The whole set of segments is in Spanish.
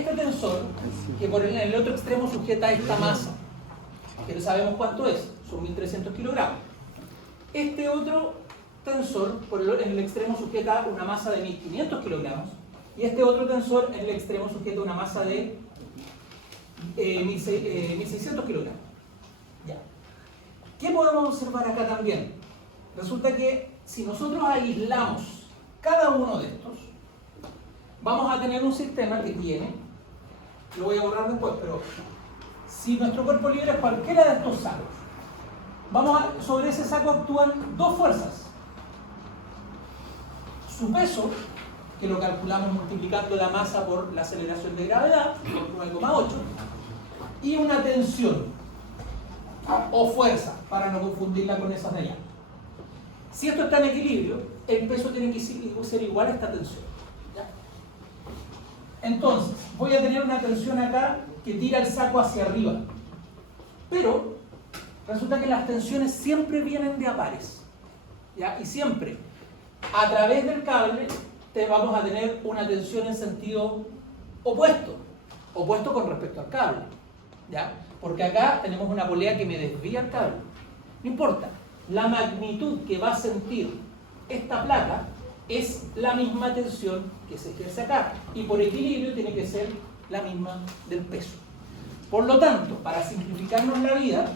Este tensor, que por el otro extremo sujeta esta masa, que no sabemos cuánto es, son 1300 kilogramos. Este otro tensor, en el extremo sujeta una masa de 1500 kilogramos, y este otro tensor en el extremo sujeta una masa de 1600 kilogramos. Ya. ¿Qué podemos observar acá también? Resulta que si nosotros aislamos cada uno de estos, vamos a tener un sistema que tiene, lo voy a borrar después, pero si nuestro cuerpo libre es cualquiera de estos sacos, sobre ese saco actúan dos fuerzas. Su peso, que lo calculamos multiplicando la masa por la aceleración de gravedad, por 9,8, y una tensión, o fuerza, para no confundirla con esas de allá. Si esto está en equilibrio, el peso tiene que ser igual a esta tensión. ¿Ya? Entonces, voy a tener una tensión acá que tira el saco hacia arriba. Pero, resulta que las tensiones siempre vienen de a pares. ¿Ya? Y siempre, a través del cable, vamos a tener una tensión en sentido opuesto. Opuesto con respecto al cable. ¿Ya? Porque acá tenemos una polea que me desvía el cable. No importa. La magnitud que va a sentir esta placa es la misma tensión que se ejerce acá. Y por equilibrio tiene que ser la misma del peso. Por lo tanto, para simplificarnos la vida,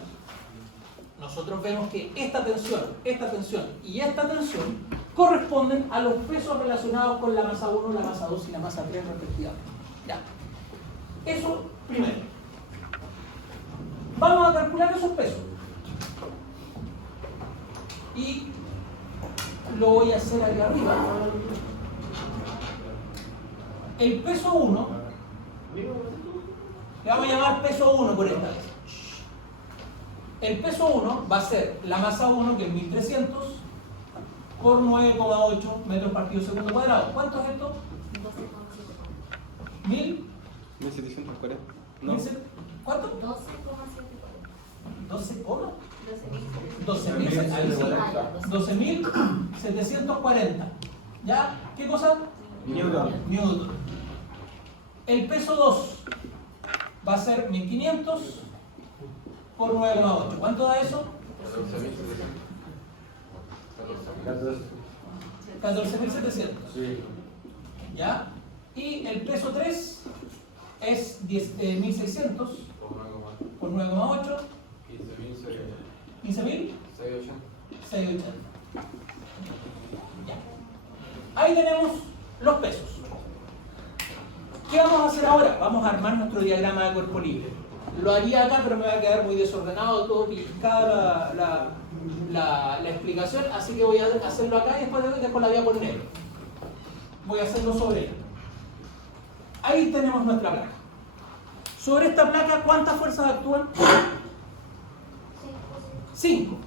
nosotros vemos que esta tensión y esta tensión corresponden a los pesos relacionados con la masa 1, la masa 2 y la masa 3 respectivamente. Ya. Eso primero. Vamos a calcular esos pesos. Y lo voy a hacer aquí arriba. El peso 1, le vamos a llamar peso 1 por esta vez. El peso 1 va a ser la masa 1, que es 1300, por 9,8 metros partido segundo cuadrado. ¿Cuánto es esto? 1740. No. ¿Cuánto? 12.740. ¿Ya? ¿Qué cosa? Newton. El peso 2 va a ser 1500 por 9,8. ¿Cuánto da eso? 14.700. Sí. ¿Ya? Y el peso 3 es 1.600 por 9,8. 15.680. Ya. Ahí tenemos los pesos. ¿Qué vamos a hacer ahora? Vamos a armar nuestro diagrama de cuerpo libre. Lo haría acá, pero me va a quedar muy desordenado, todo pellizcada la explicación, así que voy a hacerlo acá y después la voy a poner negro. Voy a hacerlo sobre ella. Ahí tenemos nuestra placa. Sobre esta placa, ¿cuántas fuerzas actúan? 5.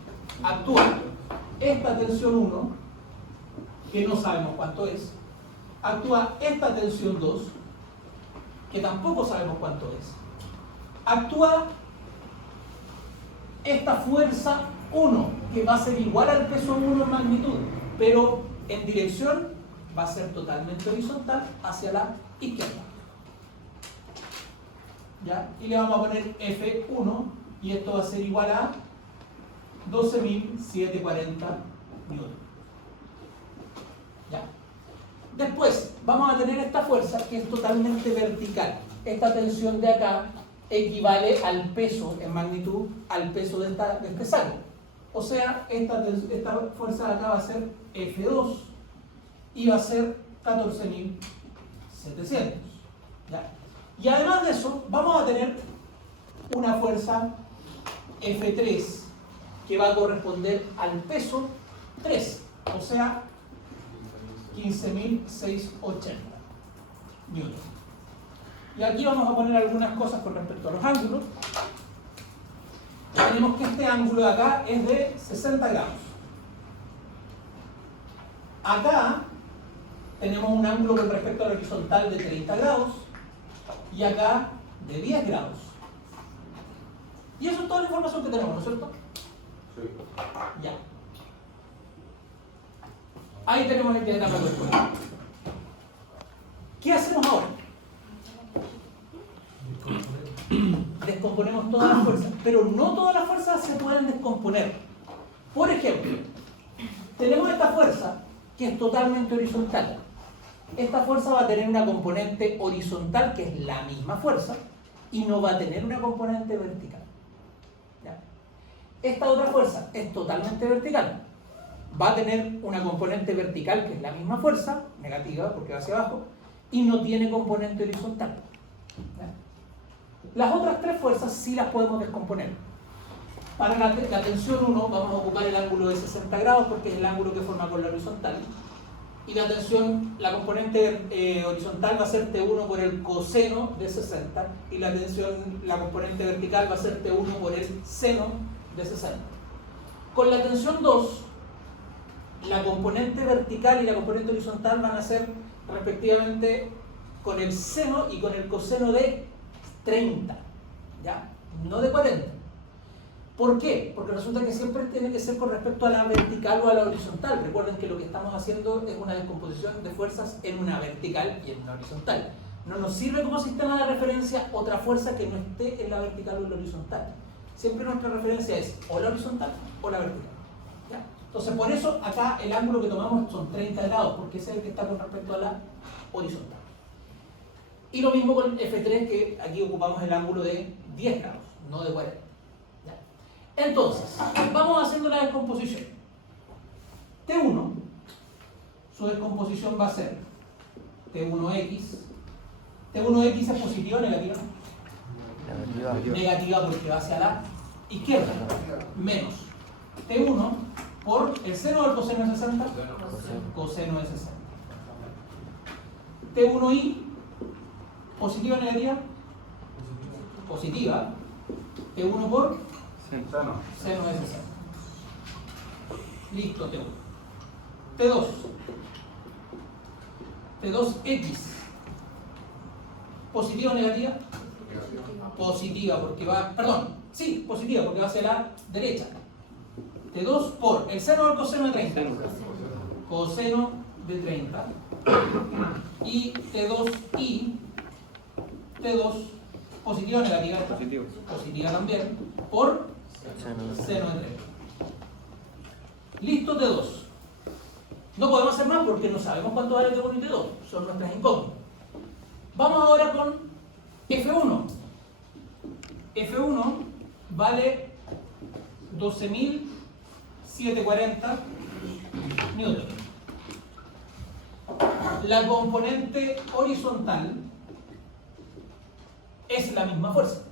Actúa esta tensión 1, que no sabemos cuánto es. Actúa esta tensión 2, que tampoco sabemos cuánto es. Actúa esta fuerza 1, que va a ser igual al peso 1 en magnitud, pero en dirección va a ser totalmente horizontal hacia la izquierda. ¿Ya? Y le vamos a poner F1, y esto va a ser igual a 12.740 newton. ¿Ya? Después vamos a tener esta fuerza que es totalmente vertical. Esta tensión de acá equivale al peso en magnitud, al peso de este saco. O sea, esta fuerza de acá va a ser F2 y va a ser 14.700. ¿Ya? Y además de eso, vamos a tener una fuerza F3 que va a corresponder al peso 3, o sea, 15.680 newton. Y aquí vamos a poner algunas cosas con respecto a los ángulos. Tenemos que este ángulo de acá es de 60 grados. Acá tenemos un ángulo con respecto al horizontal de 30 grados y acá de 10 grados. Y eso es toda la información que tenemos, ¿no es cierto? Sí. Ya. Ahí tenemos el diagrama del cuerpo. ¿Qué hacemos ahora? descomponemos todas las fuerzas, pero no todas las fuerzas se pueden descomponer. Por ejemplo, tenemos esta fuerza que es totalmente horizontal. Esta fuerza va a tener una componente horizontal, que es la misma fuerza, y no va a tener una componente vertical. ¿Ya? Esta otra fuerza es totalmente vertical. Va a tener una componente vertical, que es la misma fuerza, negativa porque va hacia abajo, y no tiene componente horizontal. ¿Ya? Las otras tres fuerzas sí las podemos descomponer. Para la tensión 1 vamos a ocupar el ángulo de 60 grados porque es el ángulo que forma con la horizontal. Y la tensión, la componente horizontal va a ser T1 por el coseno de 60 y la tensión, la componente vertical va a ser T1 por el seno de 60. Con la tensión 2, la componente vertical y la componente horizontal van a ser respectivamente con el seno y con el coseno de 30, ¿ya? No de 40. ¿Por qué? Porque resulta que siempre tiene que ser con respecto a la vertical o a la horizontal. Recuerden que lo que estamos haciendo es una descomposición de fuerzas en una vertical y en una horizontal. No nos sirve como sistema de referencia otra fuerza que no esté en la vertical o en la horizontal. Siempre nuestra referencia es o la horizontal o la vertical. ¿Ya? Entonces, por eso acá el ángulo que tomamos son 30 grados, porque ese es el que está con respecto a la horizontal. Y lo mismo con F3, que aquí ocupamos el ángulo de 10 grados, no de 40. ¿Ya? Entonces, vamos haciendo la descomposición. T1, su descomposición va a ser T1X. ¿T1X es positiva o negativa? Negativa porque va hacia la izquierda. Menos T1 por el seno del coseno de 60. Coseno de 60. T1I, ¿positiva o negativa? Positiva. T1 por seno de 60. Listo, T1. T2. T2X. ¿Positiva o negativa? Positiva porque va, perdón, sí, positiva porque va hacia la derecha. T2 por el seno del coseno de 30. Coseno de 30. Y T2I. T2, positiva o negativa. Positivo. Positiva también, por seno de 30. Listo, T2. No podemos hacer más porque no sabemos cuánto vale T1 y T2. Son nuestras incógnitas. Vamos ahora con F1. F1 vale 12.740 newton. La componente horizontal es la misma fuerza,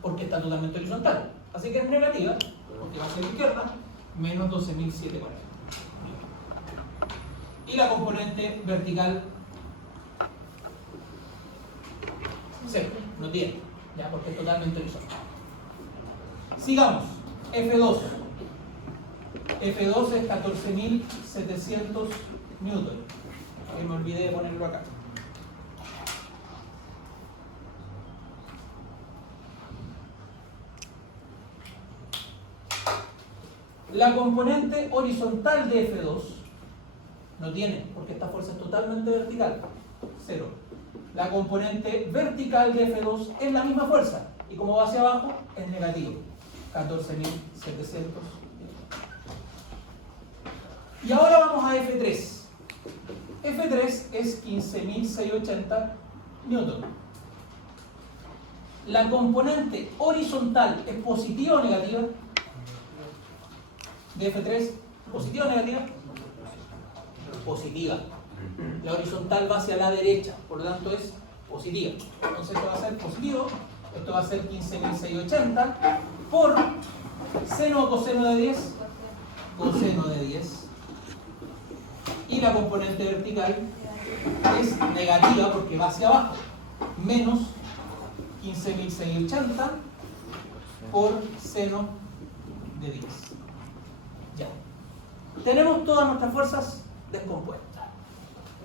porque está totalmente horizontal. Así que es negativa, porque va hacia la izquierda, menos 12.740. Y la componente vertical, cero, no tiene, ya, porque es totalmente horizontal. Sigamos, F2. F2 es 14.700 newton. Que me olvidé de ponerlo acá. La componente horizontal de F2 no tiene, porque esta fuerza es totalmente vertical, cero. La componente vertical de F2 es la misma fuerza, y como va hacia abajo, es negativo, 14.700. Y ahora vamos a F3. F3 es 15.680 newton. La componente horizontal es positiva o negativa de F3, ¿positiva o negativa? Positiva. La horizontal va hacia la derecha, por lo tanto es positiva. Entonces esto va a ser positivo, esto va a ser 15.680 por seno o coseno de 10, coseno de 10. Y la componente vertical es negativa porque va hacia abajo, menos 15.680 por seno de 10. Ya. Tenemos todas nuestras fuerzas descompuestas.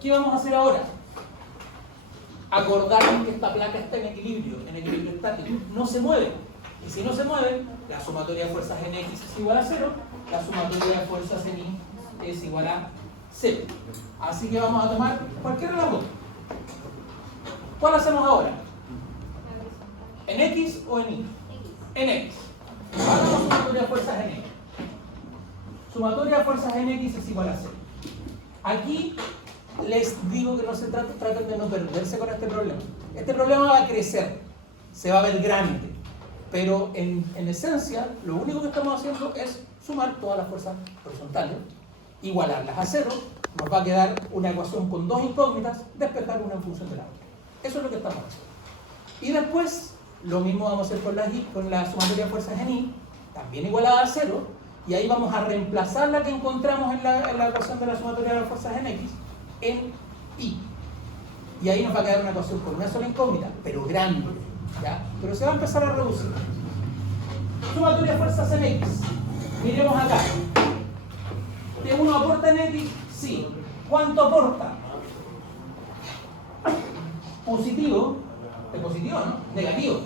¿Qué vamos a hacer ahora? Acordarnos que esta placa está en equilibrio estático, no se mueve. Y si no se mueve, la sumatoria de fuerzas en X es igual a 0, la sumatoria de fuerzas en Y es igual a 0. Así que vamos a tomar cualquiera de las dos. ¿Cuál hacemos ahora? ¿En X o en Y? X. En X. Hagamos sumatoria de fuerzas en X. Sumatoria de fuerzas en X es igual a 0. Aquí les digo que no se traten de no perderse con este problema. Este problema va a crecer, se va a ver grande, pero en esencia lo único que estamos haciendo es sumar todas las fuerzas horizontales, igualarlas a 0, nos va a quedar una ecuación con dos incógnitas, despejar una en función de la otra. Eso es lo que estamos haciendo. Y después, lo mismo vamos a hacer con la sumatoria de fuerzas en Y, también igualada a 0, y ahí vamos a reemplazar la que encontramos en la ecuación de la sumatoria de fuerzas en X en Y. Y ahí nos va a quedar una ecuación con una sola incógnita, pero grande, ¿ya? Pero se va a empezar a reducir. Sumatoria de fuerzas en X. Miremos acá. ¿T1 aporta en X? Sí. ¿Cuánto aporta? Positivo. ¿Es positivo, no? Negativo.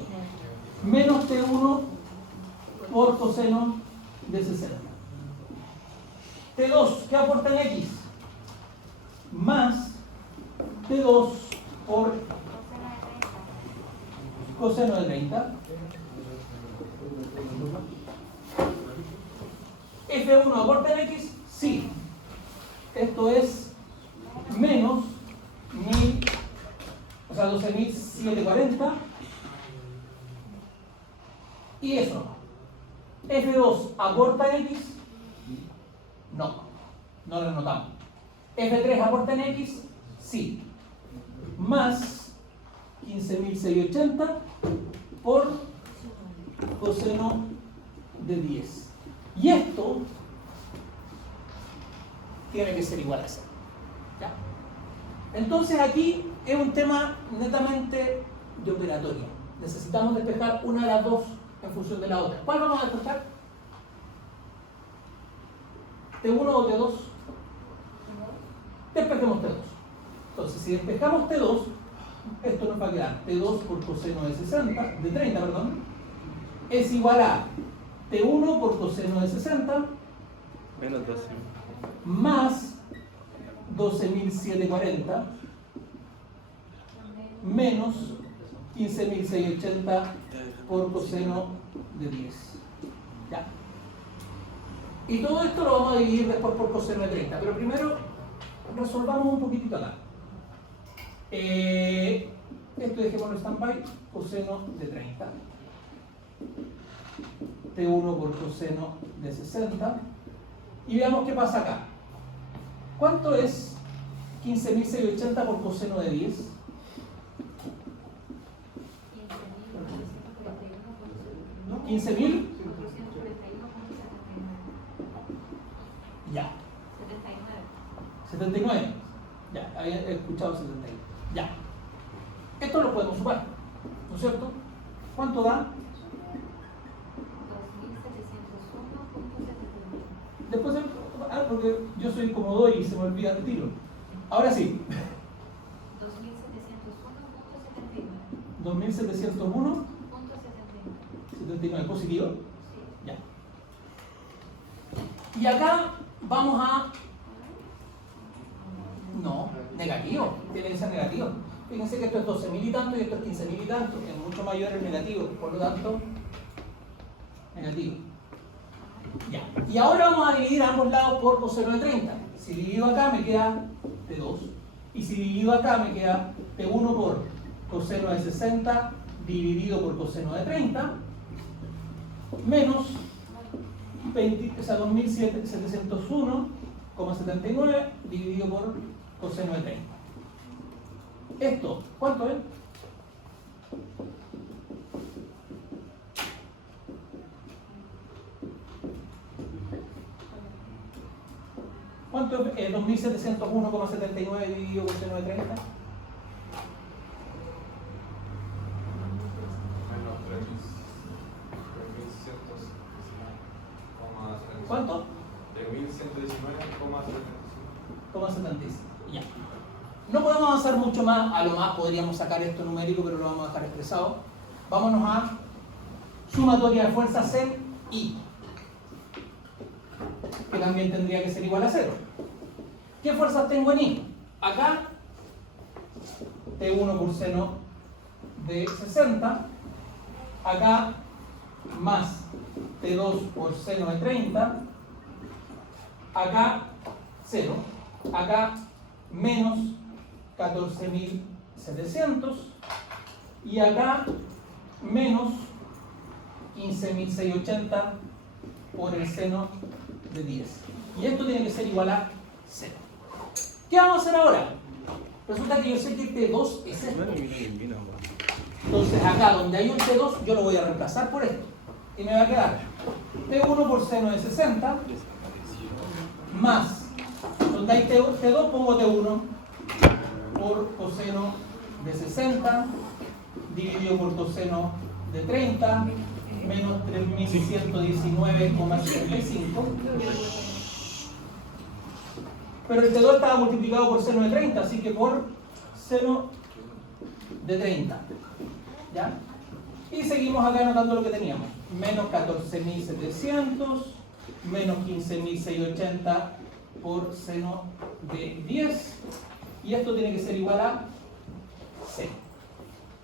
Menos T1 por coseno de 60. T2, ¿qué aporta en X? Más T2 por coseno de 30. F1 aporta en X, sí. Esto es menos 12.740. Y eso. F2 aporta en X. No lo notamos. F3 aporta en X, sí. Más 15.680 por coseno de 10. Y esto tiene que ser igual a 0. ¿Ya? Entonces aquí es un tema netamente de operatoria. Necesitamos despejar una de las dos en función de la otra. ¿Cuál vamos a despejar? ¿T1 o T2? Despejemos T2. Entonces, si despejamos T2, esto nos va a quedar T2 por coseno de 30, es igual a T1 por coseno de 60 Menos 12. más 12.740 menos 15.680 por coseno de 10. ¿Ya? Y todo esto lo vamos a dividir después por coseno de 30. Pero primero resolvamos un poquitito acá. Esto dejémoslo stand-by, coseno de 30. T1 por coseno de 60. Y veamos qué pasa acá. ¿Cuánto es 15.680 por coseno de 10? 15.000. Ya. 79. Ya, había escuchado 79. Ya. Esto lo podemos sumar, ¿no es cierto? ¿Cuánto da? 2.701.79. Después, porque yo soy como doy y se me olvida el tiro. Ahora sí. 2.701.79. 2.701.79. ¿Positivo? Sí. Ya. Y acá vamos a... No, negativo. Tiene que ser negativo. Fíjense que esto es 12.000 y tanto y esto es 15.000 y tanto. Es mucho mayor el negativo. Por lo tanto, negativo. Ya. Y ahora vamos a dividir ambos lados por coseno de 30. Si divido acá me queda T2. Y si divido acá me queda T1 por coseno de 60 dividido por coseno de 30 menos 2.701,79 dividido por coseno de 30. ¿Esto cuánto es? ¿Cuánto es 2.701,79 dividido por coseno de 30? ¿Cuánto? 3.119,75. Ya. No podemos avanzar mucho más, a lo más podríamos sacar esto numérico, pero lo vamos a dejar expresado. Vámonos a sumatoria de fuerzas en Y, que también tendría que ser igual a 0. ¿Qué fuerzas tengo en Y? Acá, T1 por seno de 60 acá más T2 por seno de 30, acá 0, acá menos 14.700 y acá menos 15.680 por el seno de 10. Y esto tiene que ser igual a 0. ¿Qué vamos a hacer ahora? Resulta que yo sé que T2 es esto. Entonces acá donde hay un T2 yo lo voy a reemplazar por esto. Y me va a quedar T1 por seno de 60 más, donde hay T2 pongo T1 por coseno de 60 dividido por coseno de 30 menos 3.119,75. Pero el T2 estaba multiplicado por seno de 30, así que por seno de 30. ¿Ya? Y seguimos acá anotando lo que teníamos. Menos 14.700, menos 15.680 por seno de 10. Y esto tiene que ser igual a 6.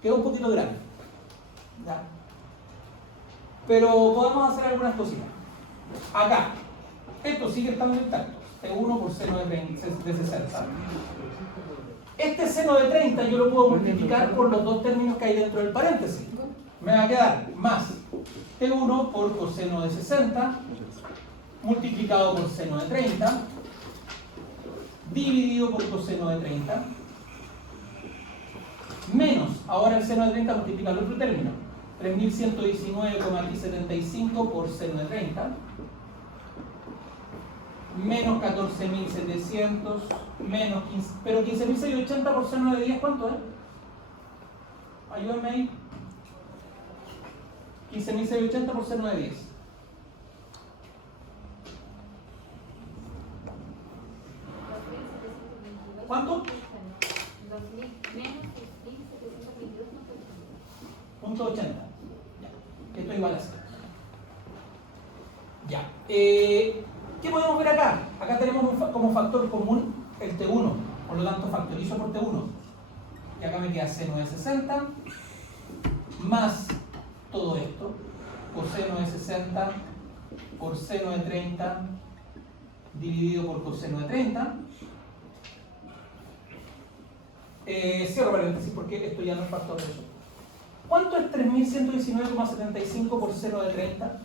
Queda un poquito grande. ¿Ya? Pero podemos hacer algunas cositas. Acá, esto sigue estando intacto. T1 por seno de 60. Este seno de 30 yo lo puedo multiplicar por los dos términos que hay dentro del paréntesis. Me va a quedar más T1 por coseno de 60 multiplicado por seno de 30 dividido por coseno de 30 menos, ahora el seno de 30 multiplicado el otro término, 3.119,75 por seno de 30 menos 14.700 menos 15, pero 15.680 por seno de 10, ¿cuánto es? Ayúdenme ahí. 15.680 por seno de 10. ¿Cuánto? Punto 80. Ya. Esto es igual a 0. Ya. ¿Qué podemos ver acá? Acá tenemos como factor común el T1, por lo tanto factorizo por T1. Y acá me queda seno de 60 más todo esto, coseno de 60 por seno de 30 dividido por coseno de 30. Cierro paréntesis porque esto ya no es factor de eso. ¿Cuánto es 3.119,75 por seno de 30?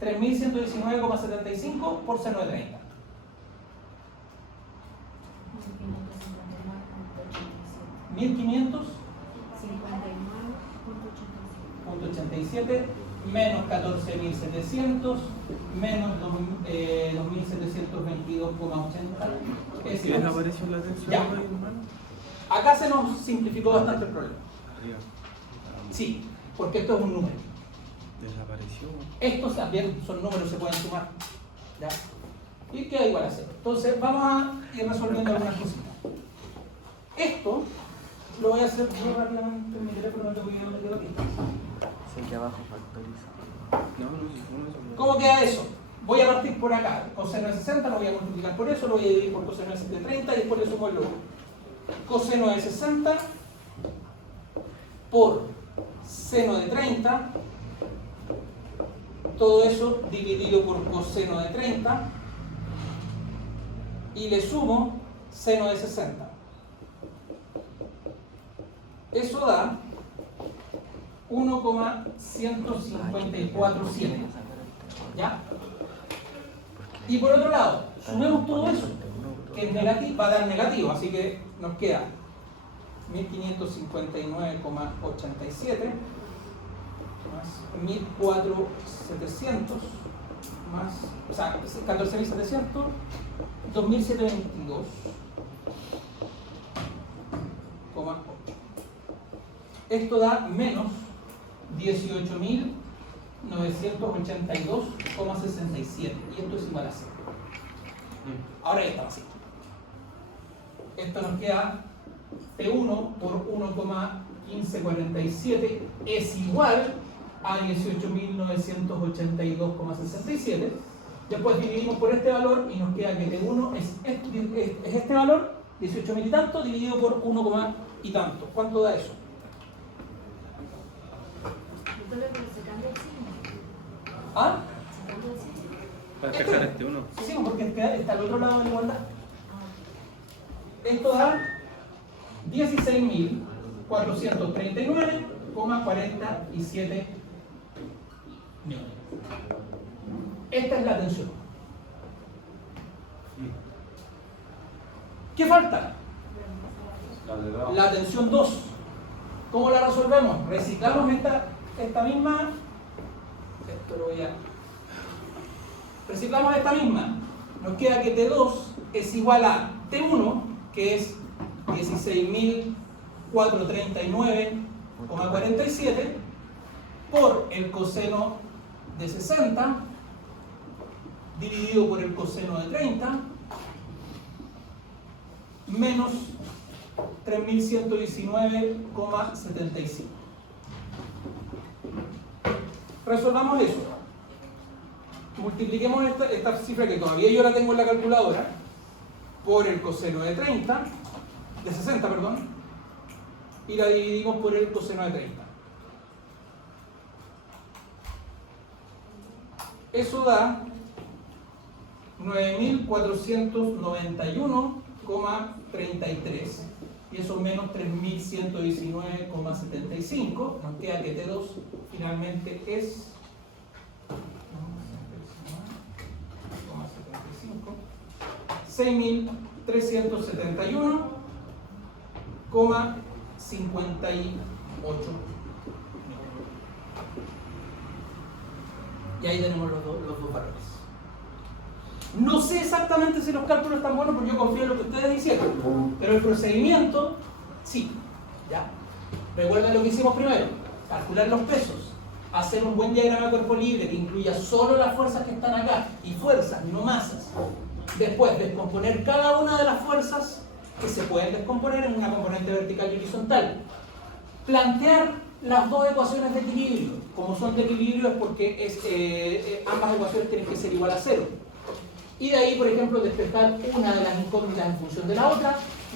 $3.119,75 por seno de 30. 1.500.87 menos 14.700 menos 2.722,80. Es decir, ¿Desapareció la tensión? Ya. Acá se nos simplificó bastante el problema. Arriba. Sí, porque esto es un número. Desapareció. Estos también son números, se pueden sumar. ¿Ya? Y queda igual a 0. Entonces vamos a ir resolviendo algunas cositas. Esto lo voy a hacer muy rápidamente en mi teléfono, no tengo idea dónde quedó aquí. Sé que abajo factoriza. No. ¿Cómo queda eso? Voy a partir por acá. Coseno de 60 lo voy a multiplicar por eso, lo voy a dividir por coseno de 30 y después le sumo el log. Coseno de 60 por seno de 30, todo eso dividido por coseno de 30 y le sumo seno de 60. Eso da 1,1547. ¿Ya? Y por otro lado, sumemos todo eso, que es negativo, va a dar negativo, así que nos queda 1559,87 más 1.700 más, o sea, 14.700, 2.722,8. Esto da menos 18.982,67 y esto es igual a 0. Ahora ya está vacío. Esto nos queda T1 por 1,1547 es igual a 18.982,67 Después dividimos por este valor y nos queda que T1 es este valor, 18.000 y tanto, dividido por 1, y tanto. ¿Cuánto da eso? ¿Ah? Para despejar este uno. Sí, porque está al otro lado de la igualdad. Esto da 16.439,47 millones. Esta es la tensión. ¿Qué falta? La tensión 2. ¿Cómo la resolvemos? Reciclamos esta misma. Esto lo voy a. Reciclamos esta misma. Nos queda que T2 es igual a T1, que es 16.439,47 por el coseno de 60 dividido por el coseno de 30 menos 3.119,75. Resolvamos eso. Multipliquemos esta cifra que todavía yo la tengo en la calculadora por el coseno de 60, perdón, y la dividimos por el coseno de 30. Eso da 9.491,33 y eso menos 3.119,75. Nos queda que T2 finalmente es 6.371,58. Y ahí tenemos los dos valores. No sé exactamente si los cálculos están buenos porque yo confío en lo que ustedes hicieron, pero el procedimiento, sí. ¿Ya? Recuerden lo que hicimos primero: calcular los pesos, hacer un buen diagrama de cuerpo libre que incluya solo las fuerzas que están acá, y fuerzas, no masas. Después, descomponer cada una de las fuerzas que se pueden descomponer en una componente vertical y horizontal. Plantear las dos ecuaciones de equilibrio. Como son de equilibrio es porque ambas ecuaciones tienen que ser igual a 0. Y de ahí, por ejemplo, despejar una de las incógnitas en función de la otra,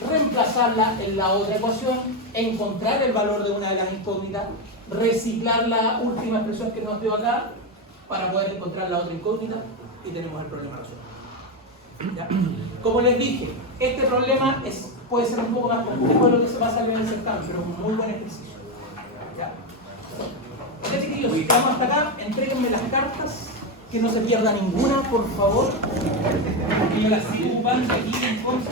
reemplazarla en la otra ecuación, encontrar el valor de una de las incógnitas, reciclar la última expresión que nos dio acá para poder encontrar la otra incógnita y tenemos el problema resuelto. ¿Ya? Como les dije, este problema puede ser un poco más complejo de lo que se va a salir en el certamen, pero es un muy buen ejercicio. ¿Ya? Ya, chiquillos, si quedamos hasta acá, entréguenme las cartas, que no se pierda ninguna, por favor, porque yo las sigo ocupando aquí en Conce.